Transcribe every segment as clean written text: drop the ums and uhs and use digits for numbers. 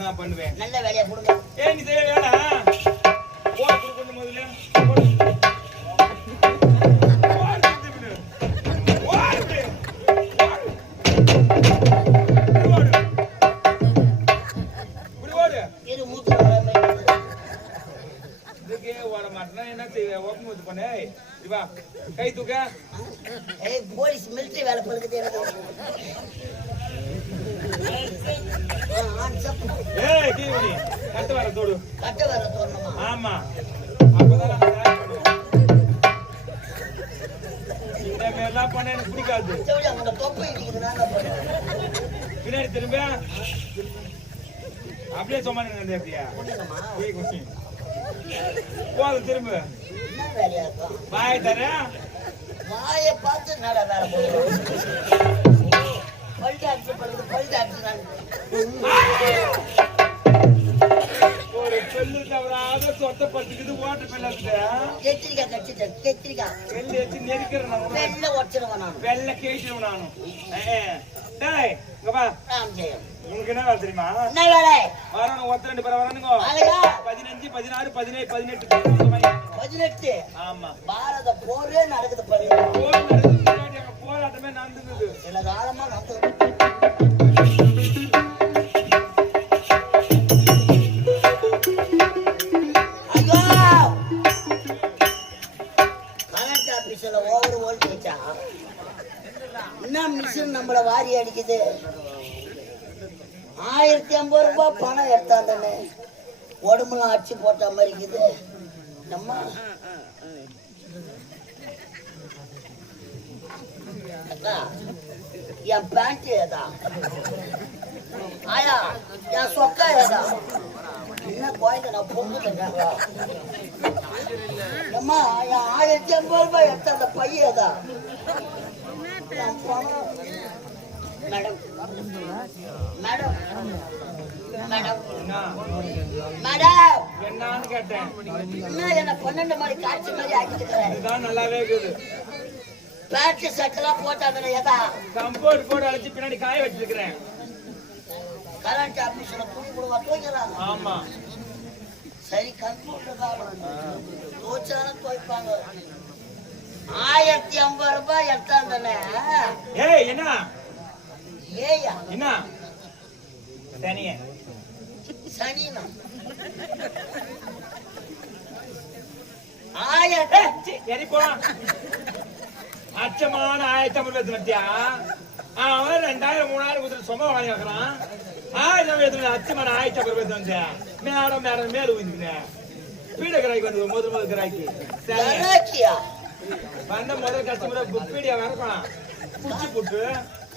நான் பண்ணுவேன். நல்ல வேலையா கொடுங்க. நீ செய்ய வேணா ஓடு கொடுக்கணும் முதல்ல. கை தூக்க. போலீஸ் மிலிட்டரி வேலை பழுக்குது எனக்கு. கட்ட வர தோடு. கட்ட வர தோணுமா? ஆமா, அப்பதான் இந்த மாதிரிலாம் பண்ண எனக்கு பிடிக்காது. அவங்க தொப்பை இடிக்குதுனால பின்னாடி திரும்ப அப்படியே சும்மா நின்று அப்படியா போதும். திரும்ப என்ன வேலையா இருக்கும்? வாய் தர வாயை பார்த்து நட வேலை போடுவோம். பல்டாக்சி பண்ணுது, பல்டாக்சி ஒரு பெல்லு தவறாத சொத்தை பட்டுக்குது ஓட்ட பெல்ல கெத்திரிக்காய் கட்சிட்டேன். கெத்திரிக்காய் வெள்ளை வச்சு நெருக்கிறேன். வெள்ளை உடச்சிருவேன் நான். வெள்ளை கேட்டுருவேன் நானும். உனக்கு என்ன வேலை தெரியுமா? என்ன வேலை? வரணும் ஒருத்தர் 2 பேர் வரணுங்க. 15, 16, 17, 18. 18. ஆமா, பாரத போரே நடக்குது பாரு. போராட்டமே நடந்தது. சில காலமா நடக்குது. ஐயோ, கலெக்டர் ஆபீஸ்ல ஓவர் வோல்டேஜா? என்ன மிஷின் நம்மள வாரி அடிக்குது? 1050 ரூபாய் பணம் எடுத்தாந்தானே உடம்புலாம் அடிச்சு போட்ட மாதிரி இருக்குது. நம்ம என் பேண்ட் ஏதா? ஆயா, என் சொக்கா ஏதா? என்ன குழந்தை நான் பொங்குதுங்க. அம்மா, என் 1050 ரூபாய் எடுத்த அந்த பையன் ஏதா? மேடம் மேடம் மேடம் மேடம் என்னன்னு கேட்டேன். என்ன 12 மணி காட்சி மாதிரி ஆக்கிட்டு நல்லாவே இருக்குது. பேண்ட் சட்டெல்லாம் போட்டாங்க. ஏதா கம்போர்ட் போட்டு அழைச்சி பின்னாடி காய வச்சிருக்கிறேன். கரண்ட் ஆபீஸ்ல குடுவா தூக்கிறாங்க. ஆமா, சரி, கம்போர்ட் தான் தோச்சாலும் துவைப்பாங்க. 1050 ரூபாய் எடுத்தாந்தானே. என்ன ஏயா என்ன சனிய சனினா அச்சமான 1050 மத்தியா அவன் 2000 3000 கொடுத்து சும்மா வாங்கி வைக்கிறான். 1050 அச்சமான 1050 வந்து மேடம் மேடம் மேல ஊந்துக்கிறேன். பீட கராய்க்கு வந்து முதல் கராய்க்கு வந்த முதல் கஸ்டமர் பீடியா வரக்கலாம். குடிச்சு போட்டு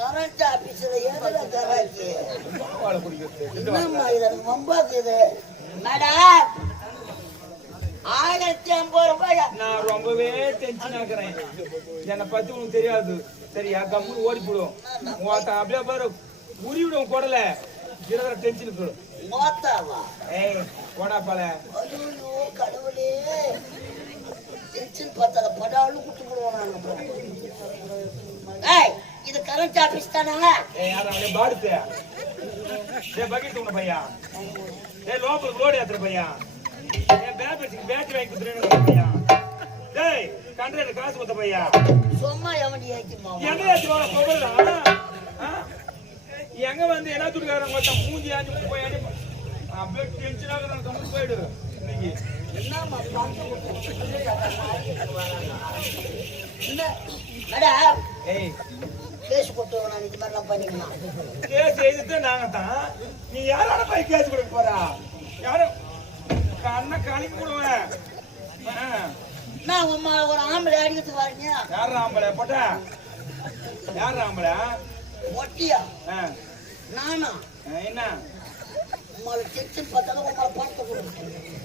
கரண்ட் ஆபீஸ்ல ஏதோ கராய்க்கு என்னம்மா இது மம்பாக்குது மேடம். 1050 ரூபாய். நான் ரொம்பவே டென்ஷன் ஆக்குறேன். என்னை பத்தி உனக்கு தெரியாது சரியா? கம்முன்னு ஓடி போடும். அப்படியே பாரு உரிவிடும் குடல இருக்கிற டென்ஷனுக்கு. போடா பல. ஐயோ கடவுளே, டென்ஷன் பார்த்தால படாலும் குட்டு போடுவான். இது கரண்ட் ஆபீஸ் தானே? பாடுத்து பக்கெட் உன பையா லோக்கல் ரோடு ஏத்துற பையா பேட்டரி வாங்கி கொடுத்துருன்னு பையா. கண்ட்ரேட் காசு கொடுத்த பையா. சும்மா எவன் ஏற்றுமா? எங்க ஏற்றுவாங்க பொருளா? எங்க வந்து என்ன துடுக்காரங்க மொத்தம் மூஞ்சி ஆஞ்சு போய் அப்படியே டென்ஷனாக கம்மி போயிடு. இன்னைக்கு என்னம்மா கேஸ் கொடுத்தவங்க நான் இது மாதிரிலாம் பண்ணிக்கலாம். கேஸ் எழுதிட்டு நாங்க தான். நீ யாரோட போய் கேஸ் கொடுக்க போறா? யாரும் கண்ணை கலக்கி போடுவேன். நான் ஒரு ஆம்பளை அடிக்கிறது வரீங்க. யார் ஆம்பளை போட்ட? யார் ஆம்பளை? ஒட்டியா? நானா? என்ன உங்களை டென்ஷன் பார்த்தாலும் உங்களை பணத்தை கொடு,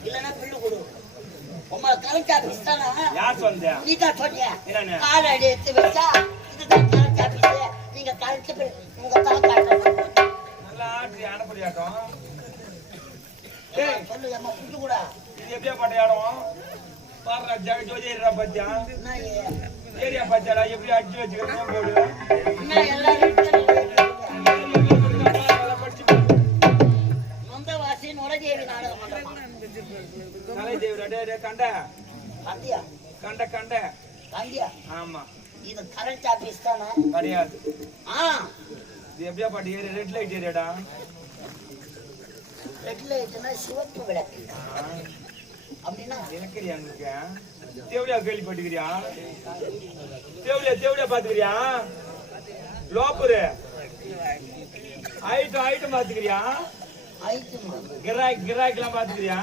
இல்லைன்னா பில்லு கொடு. உங்களை கரண்ட் ஆபீஸ் தானே? யார் சொன்ன? நீ தான் சொன்னிய. கால் அடி எடுத்து வச்சா இதுதான் கரண்ட் ஆபீஸ். நீங்க கரண்ட் உங்க தலை காட்டணும். நல்லா ஆட்சி அனுப்படி ஆட்டம். சொல்லு அம்மா புட்டு கூட. இது எப்படியா பாட்ட இடம் பாரு? ஜோஜேரா பத்தியா ஏரியா பத்தியாடா எப்படி அடிச்சு வச்சுக்கிறேன் போடு. எல்லாரும் கண்ட கண்டியா கண்ட கண்ட கண்டியா ஆமா இது கரண்ட் ஆபீஸ் தானே கிடையாது இது எப்படியா பாட்டி ஏரியா ரெட் லைட் ஏரியாடா ரெட் லைட்னா சிவப்பு விளக்கு அப்படின்னா எனக்குறியா உங்களுக்கு தேவடியா கேள்விப்பட்டுக்கிறியா தேவடியா பாத்துக்கிறியா லோப்பரு ஐட்டம் பாத்துக்கிறியா கிராக் எல்லாம் பாத்துக்கிறியா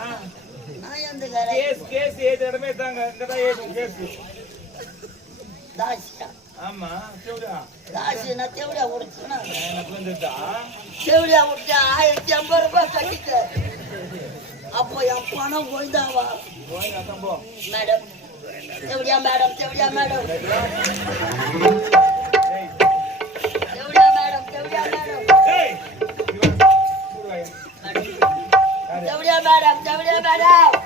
கேஸ் ஏது இடமே தாங்க இங்கதான் ஏதும் கேஸ் ஆமா தேவடியா நான் தேவடியா உடுச்சுனா எனக்கு வந்துட்டா தேவடியா உடுச்சா 1050 ரூபாய் கட்டிக்க அப்போ என் பணம் போய்தாவா மேடம் தேவடியா மேடம் தேவடியா மேடம் தேவடியா மேடம் தேவடியா மேடம் தேவடியா மேடம் தேவடியா மேடம்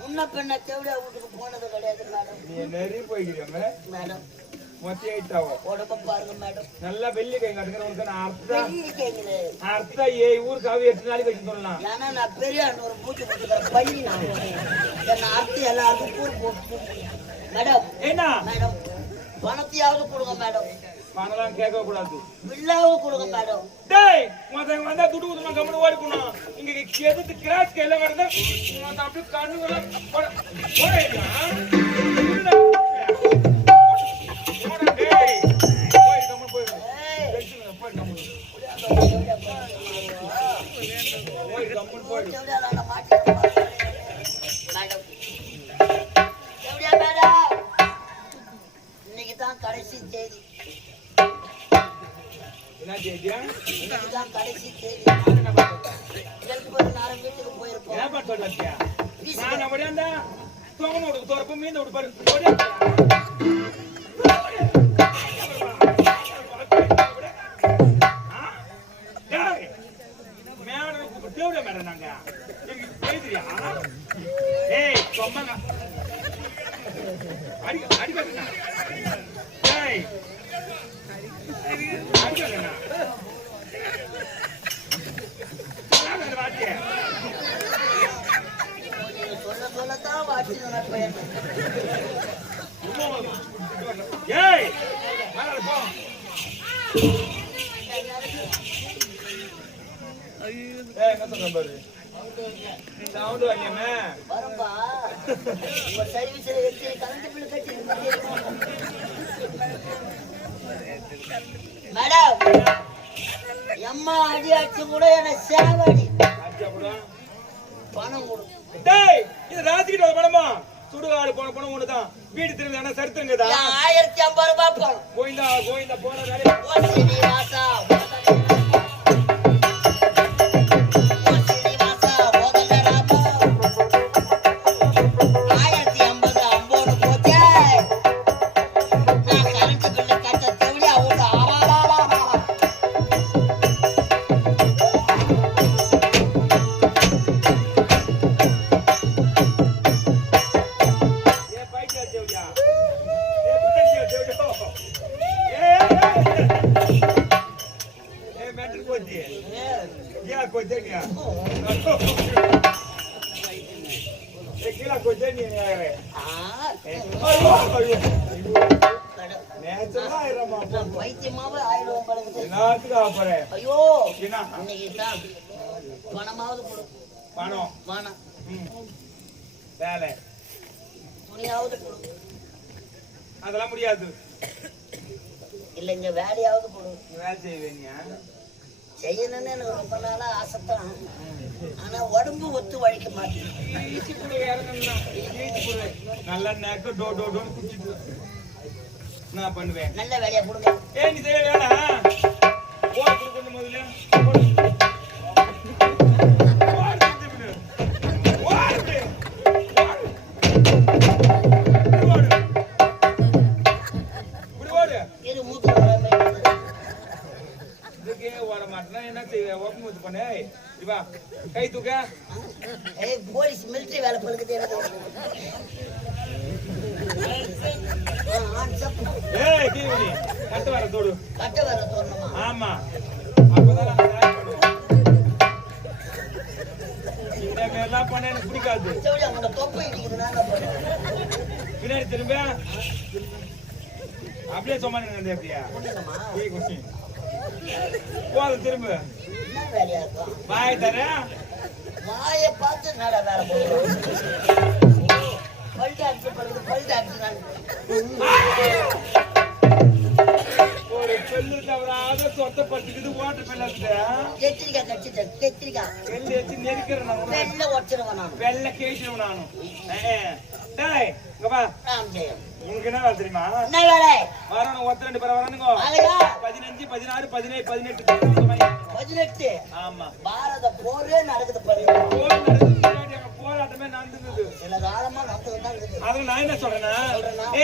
முன்ன பின்ன தேவடியா வீட்டுக்கு போனது கிடையாது மேடம் நீ நிறைய போய்க்கிறியா மேடம் மொத்த ஐட்டாவோ உடம்ப பாருங்க மேடம் நல்லா வெள்ளி கை கட்டுக்கிறவங்க அர்த்தம் ஊருக்கு 8 நாளைக்கு வச்சு சொல்லலாம் ஏன்னா நான் பெரிய ஒரு பூச்சி போட்டுக்கிறேன் பண்ணி நான் என்ன அர்த்தம் எல்லாருக்கும் கூறு போட்டு மேடம் என்ன மேடம் பணத்தையாவது கொடுங்க மேடம் பணம்லாம் கேட்க கூடாது பில்லாவது கொடுங்க மேடம் டேய் மத்தவங்க வந்தா துட்டு ஊதுமா கம்முனு ஓடிக்கணும் இங்க எதுக்கு கிராஸ் கையில வருது அப்படியே கண்ணுல இன்னைக்குதான் கடைசி தேதி என்ன தேதியா இன்னைக்குதான் கடைசி தேதி வீட்டுக்கு போயிருப்போம் ஏன் சொல்லியா நான் அப்படியே அந்த தோங்க தோறப்ப மீந்த விட்டு பாரு தேவடியா மேடம் நாங்க பேசுறியா ஏய் சொம்மாங்க அடிக்கா ஏய் அடிக்கா சொல்லத்தான் வாட்சி பையன் ஏய் என்ன சொல்ற பாரு சவுண்ட் வாங்கியமே வரும்பா உங்க சர்வீஸ்ல வச்சு கரண்ட் பில் கட்டி மேடம் எம்மா அடி அடிச்சு கூட என்ன சேவடி பணம் கொடு டேய் இது ராத்திரிக்கு பணமா சுடுகாடு போன பணம் ஒண்ணுதான் வீடு திரும்ப சரித்திரங்கதா 1050 ரூபாய் பணம் கோயிந்தா போன வேலை ஸ்ரீனிவாசா ஐயோ இன்னைக்குதான் பணமாவது கொடு பணம் வேணாம் வேலை துணியாவது கொடு அதெல்லாம் முடியாது இல்லைங்க வேலையாவது கொடு வேலை செய்வீங்க செய்யணும்னு எனக்கு ரொம்ப நாளா ஆசைத்தான் ஆனா உடம்பு ஒத்து வழிக்க மாட்டேங்குது நல்ல நேக்கு டோ டோ டோன்னு குடிச்சிட்டு நான் பண்ணுவேன் நல்ல வேலையா கொடுங்க ஏன் நீ செய்ய வேணாம் ஓடு கொடுக்கணும் முதல்ல இது மூத்து வர இதுக்கே ஓட மாட்டேன்னா என்ன செய்ய ஓப்பன் மூத்து பண்ணு இவா கை தூக்க ஏய் போலீஸ் மிலிட்டரி வேலை பழுக்குது ஏய் கீழே கட்ட வர தோடு கட்ட வர தோணுமா ஆமா அப்பதான் நாங்க பண்ணுவோம் இந்த மேல பண்ண சொன்னா எனக்கு பிடிக்காது. தேவடியா உங்க தொப்பை இடிக்குது நான் என்ன பண்ணுவேன்? பின்னாடி திரும்ப அப்படியே சும்மா நின்று அப்படியா போதும் திரும்ப என்ன வேலையா இருக்கும்? வாய் தர வாயை பார்த்து நட வேலை போடுவோம். பல்டி அடிச்சு படுது பல்டி அடிச்சு ஒரு பெல்லு தவறாத சொத்தை பட்டுக்கிட்டு ஓட்ட பெல்லாத கெத்திரிக்காய் கட்சி கெத்திரிக்காய் வெள்ளை வச்சு நெருக்கிறேன் நான் வெள்ளை உடச்சிருவேன் நான் வெள்ளை கேட்டுருவேன் நானும். டேய் இங்க வா. ராமஜெயம் உனக்கு என்ன வேலை தெரியுமா? என்ன வேலை? வரணும் ஒருத்தர் ரெண்டு பேர் வரானுங்க. 15 16 17 18 18. ஆமா பாரத போரே நடக்குது பாருங்க. போராட்டமே நடந்தது. சில காலமா நடந்துட்டு தான் இருக்குது. அத நான் என்ன சொல்றேன்னா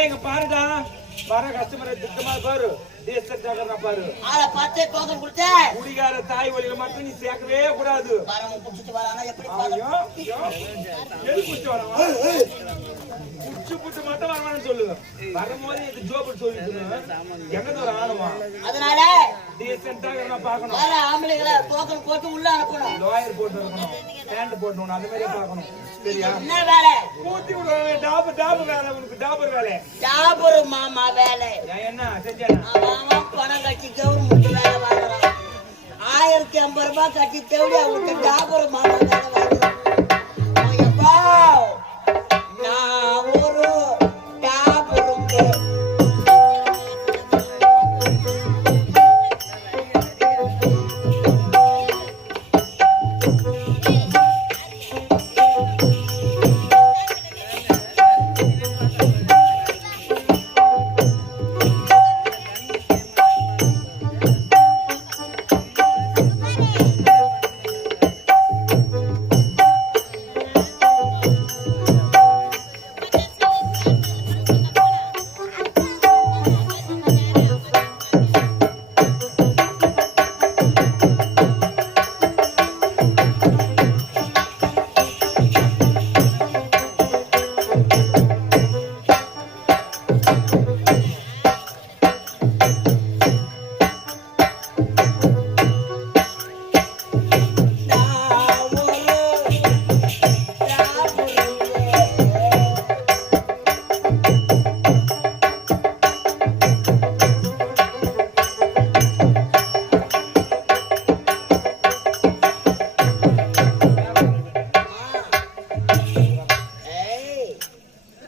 ஏங்க பாருடா வர கஸ்டமரை திட்டமா பாரு தேசத்தாக பாரு ஆளை பார்த்தே டோக்கன் கொடுத்தே குடிகார தாய் வழியில மட்டும் நீ சேர்க்கவே கூடாது. வரவங்க புடிச்சிட்டு வரானா எப்படி எது குடிச்சு வரவா குடிச்சு புட்டு மட்டும் வரவான்னு சொல்லுங்க. வரும்போது இது ஜோபர் சொல்லிட்டு எங்க ஒரு ஆணுமா அதனால டீசென்ட்டாக நான் பார்க்கணும். வர ஆம்பளைங்களை டோக்கன் போட்டு உள்ள அனுப்பணும். லாயர் போட்டு இருக்கணும் பேண்ட் போடணும் அந்த மாதிரியே பார்க்கணும். சரியா? என்ன வேலை? கூட்டி விடுவாங்க டாபர் வேலை உனக்கு டாபர் வேலை. டாபர் மாமா வேலை. என்ன செஞ்சேனா அவன் பணம் கட்டி கவர்மெண்ட் வேலை வாங்குறான். 1050 ரூபாய் கட்டி தேவையா விட்டு டாபர் மாமா வேலை வாங்குறான். நான் ஒரு டாபருக்கு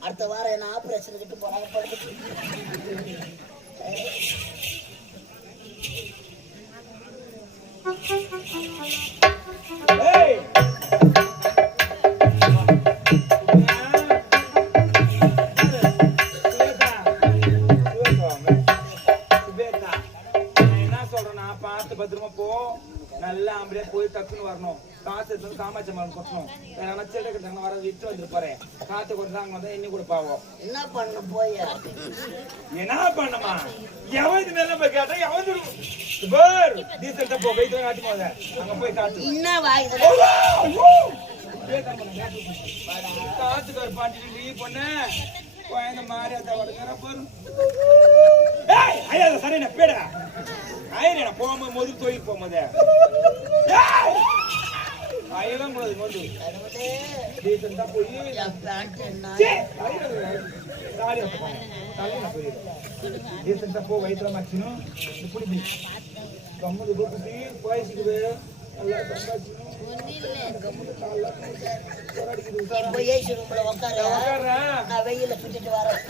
அடுத்த வாரம் என்ன ஆபரேஷன் கிட்ட போறாங்க படுத்து. ஏய் பத்திரமா போ நல்லா ஆம்பளையா போய் டக்குன்னு வரணும். காசு எடுத்து காமாட்சி மரம் கொட்டணும். வேற சில்லறை கட்டாங்க வர விட்டு வந்துட்டு போறேன். காத்து கொடுத்தாங்க வந்தா இன்னும் கூட பாவோம். என்ன பண்ண போய் என்ன பண்ணமா எவன் இது மேல போய் கேட்டா எவன் பார் டீசல்ட்ட போ வெயிட் காட்டி போத அங்க போய் காட்டு என்ன வாய்ஸ் காத்துக்கார் பாட்டி நீ பொண்ணு கோயந்த மாதிரி அத வடங்கற பாரு. ஏய் ஐயா சரிண்ணே பேடா ஐயரே போகும்போது முதல் தொழில் போகும்போது ஐயெல்லாம் கூடாது வந்து டீசல்ட்டா போய் பேண்ட் என்ன டீசல்ட்டா போ வயிற்றுல மாச்சினும் இப்படி கம்மது போட்டு போயிச்சுக்குது நல்லா சம்பாதிக்கணும். இப்போ ஏசி ரூம்ல உட்கார நான் வெயில சுத்திட்டு வரேன்.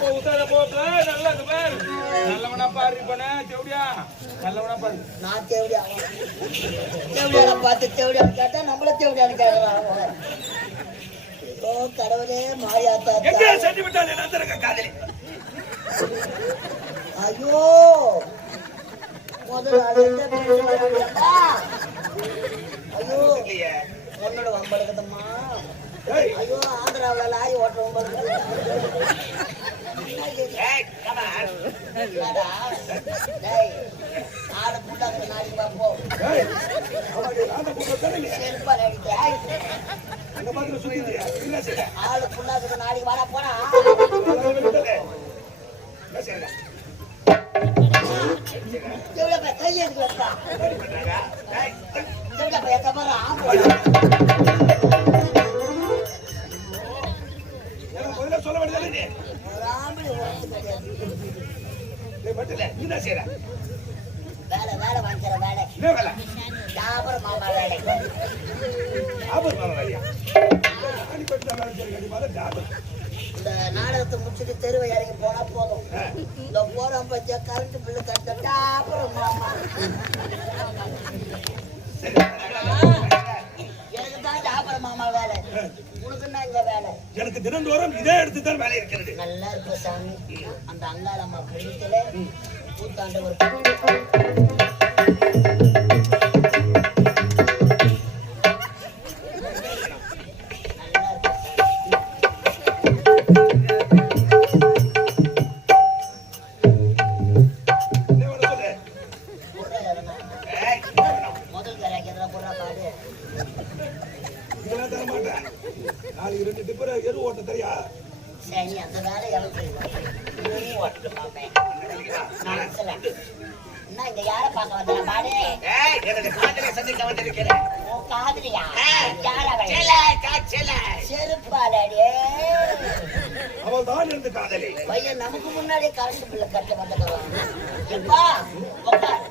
நல்லது பாரு நல்லவனா பாரு பண்ண தேவடியா நல்லவனா பாரு. நான் தேவடியா தேவடியால பார்த்து தேவடியான்னு கேட்டா நம்மள தேவடியான்னு கேட்கறான். ஓ கடவுளே மாரியாத்தா ஐயோ முதல் ஐயோ உன்னோட வம்படுக்குதம்மா. ஐயோ ஆந்திராவில் லாரி ஓட்டுற வம்படுக்குது. ஆடு புட்டாக்கிற நாளைக்கு பார்ப்போம். செருப்பா நடிக்க ஆடு புண்ணாக்குற நாளைக்கு வாடா போனா கையெழுத்துலப்பா எத்தனை டாபர் வாங்க ஐயா. ராணிப்பேட்டை வேலை செய்யற கண்டிப்பாக டாபர். இந்த நாடகத்தை முடிச்சுட்டு தெருவை இறங்கி போனா போதும். இந்த போறோம் பத்தியா கரண்ட் பில்லு கட்டா அப்புறம் மாமா எனக்கு தான் டாபர் மாமா வேலை. உனக்கு என்ன இங்க வேலை? எனக்கு தினந்தோறும் இதே எடுத்து தான் வேலை இருக்கிறது. நல்லா இருக்கு சாமி. அந்த அங்காளம்மா கழுத்துல கூத்தாண்ட ஒரு சரி அந்த வேலை எனக்கு என்ன இங்க யார பார்க்க வந்தா பாடு? சந்திக்க வந்திருக்கிறேன். காதலியா? செருப்பாடி அவள் தான் இருந்து காதலி. பையன் நமக்கு முன்னாடி கரண்ட் பில்ல கட்ட வந்துடுவான். எப்பா உட்கார்.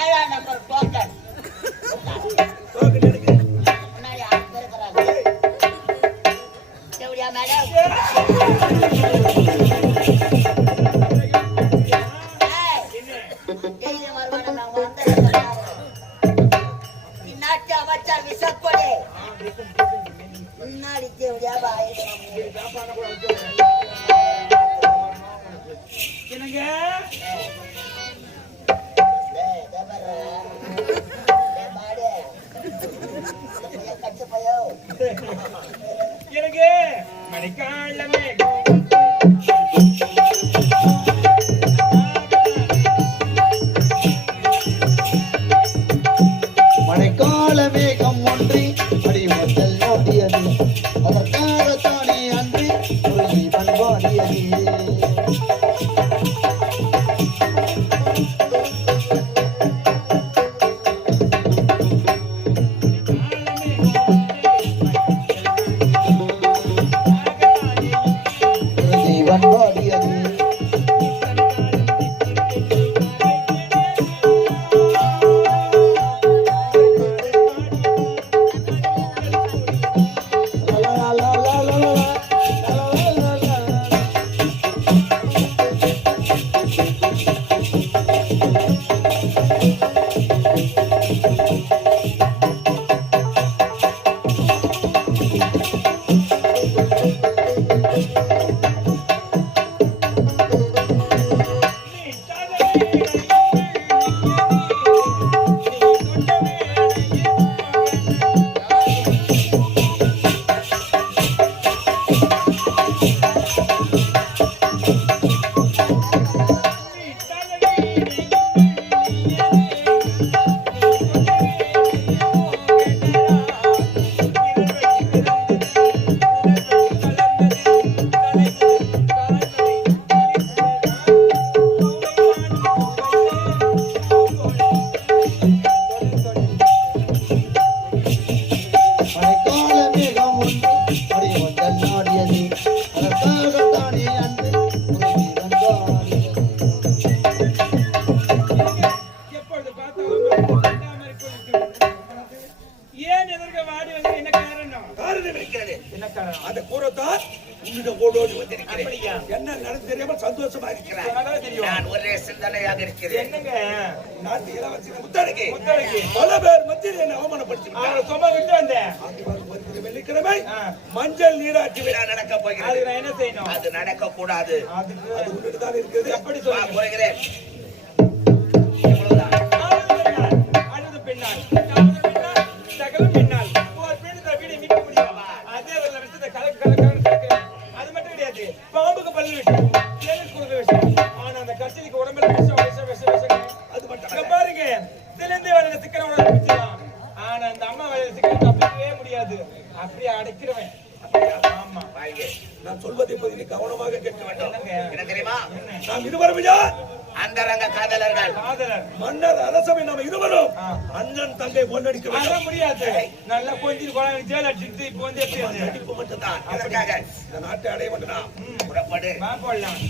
7ஆம் நம்பர் டோக்கன் முன்னாடி 6 பேர் இருக்கிறாங்க. எப்படியா மேடம்? முன்னாடி தேவையா பாய் எனக்கு மணிக்காலமே மழைக்கால மேகம் ஒன்றி அடிமத்தல் ஓடியது அதற்காகத்தானே அன்று ஒரு ஜீவன் வாடியது. ஜீவன் வாடியது என்ன நடந்து தெரியாம சந்தோஷமா இருக்கிறேன். நான் ஒரே சிந்தனையாக இருக்கிறேன். நாட்டு இளவரசி முத்தழகி பல பேர் மத்தியில் என்னை அவமானப்படுத்தி வெள்ளிக்கிழமை மஞ்சள் நீராட்சி விழா நடக்க போகிறது. என்ன செய்யணும்? அது நடக்க கூடாது. அது தான் இருக்குது. எப்படி சொல்லுகிறேன்? பாம்புக்கு பல்லு விஷம், தேனுக்கு கொடுக்க விஷம். ஆனா அந்த கட்டிலுக்கு உடம்புல விஷம் விஷம் விஷம் விஷம். அது மட்டும் பாருங்க, திலந்தே வரையில சிக்கன உடம்பு பிடிச்சிடலாம். ஆனா அந்த அம்மா வரையில சிக்கன தப்பிக்கவே முடியாது. அப்படியே அடைக்கிறவன். ஆமா நான் சொல்வதை இப்போது நீ கவனமாக கேட்க வேண்டும். என்ன தெரியுமா? நாம் இருவரும் அந்தரங்க காதலர்கள். மன்னர் அரசவை நாம் இருவரும் அண்ணன் தங்கை ஒன்றடிக்க முடியாது. நல்லா கொஞ்சம் குழந்தை ஜெயில் அடிச்சுட்டு இப்போ வந்து எப்படி மட்டும்தான். அதற்காக இந்த நாட்டை அடைய மட்டும் புறப்படு போடலாம்.